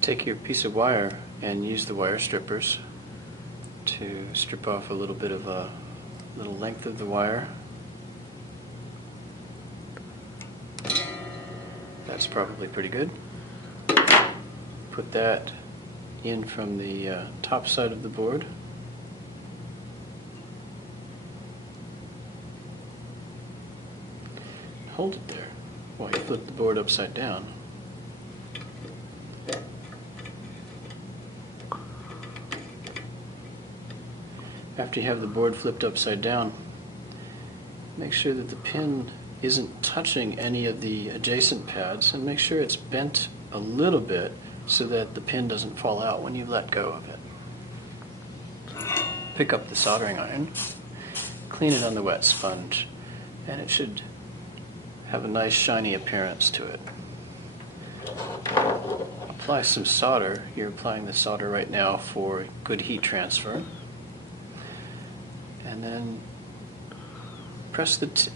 Take your piece of wire and use the wire strippers to strip off a little bit of a little length of the wire. That's probably pretty good. Put that in from the top side of the board. Hold it there while you flip the board upside down. After you have the board flipped upside down, make sure that the pin isn't touching any of the adjacent pads, and make sure it's bent a little bit so that the pin doesn't fall out when you let go of it. Pick up the soldering iron, clean it on the wet sponge, and it should have a nice shiny appearance to it. Apply some solder. You're applying the solder right now for good heat transfer. And then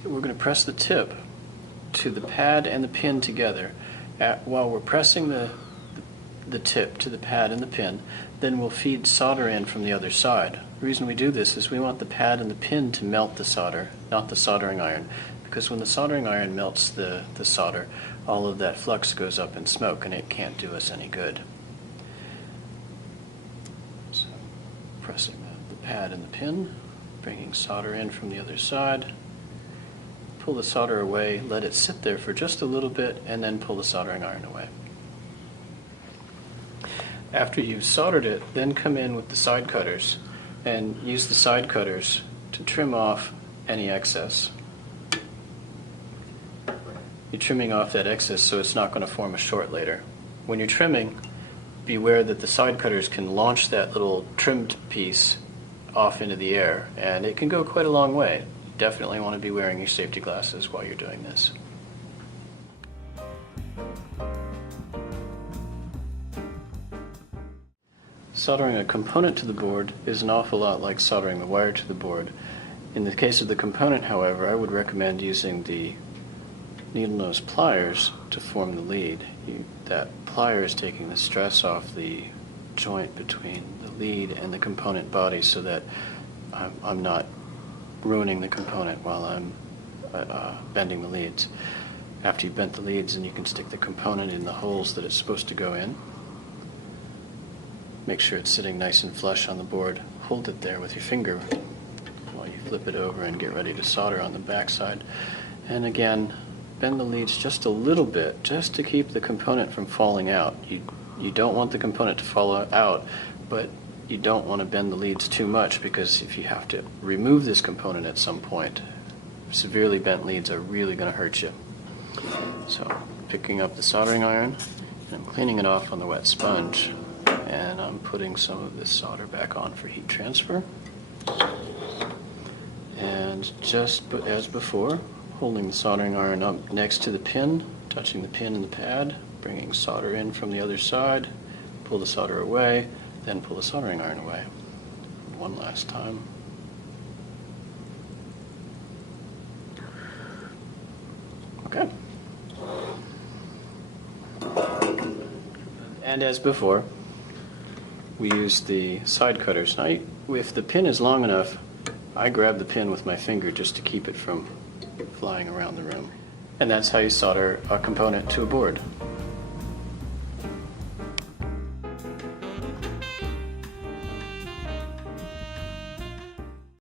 we're going to press the tip to the pad and the pin together. While we're pressing the tip to the pad and the pin, then we'll feed solder in from the other side. The reason we do this is we want the pad and the pin to melt the solder, not the soldering iron, because when the soldering iron melts the solder, all of that flux goes up in smoke and it can't do us any good. So, pressing the pad and the pin, bringing solder in from the other side. Pull the solder away, let it sit there for just a little bit, and then pull the soldering iron away. After you've soldered it, then come in with the side cutters and use the side cutters to trim off any excess. You're trimming off that excess so it's not going to form a short later. When you're trimming, beware that the side cutters can launch that little trimmed piece off into the air, and it can go quite a long way. You definitely want to be wearing your safety glasses while you're doing this. Soldering a component to the board is an awful lot like soldering the wire to the board. In the case of the component, however, I would recommend using the needle nose pliers to form the lead. That plier is taking the stress off the joint between the lead and the component body so that I'm not ruining the component while I'm bending the leads. After you've bent the leads, then you can stick the component in the holes that it's supposed to go in. Make sure it's sitting nice and flush on the board. Hold it there with your finger while you flip it over and get ready to solder on the back side. And again, bend the leads just a little bit, just to keep the component from falling out. You don't want the component to fall out, but you don't want to bend the leads too much, because if you have to remove this component at some point, severely bent leads are really going to hurt you. So, picking up the soldering iron, and I'm cleaning it off on the wet sponge, and I'm putting some of this solder back on for heat transfer. And just as before, holding the soldering iron up next to the pin, touching the pin and the pad, bringing solder in from the other side, pull the solder away, then pull the soldering iron away. One last time. Okay. And as before, we use the side cutters. Now, if the pin is long enough, I grab the pin with my finger just to keep it from flying around the room. And that's how you solder a component to a board.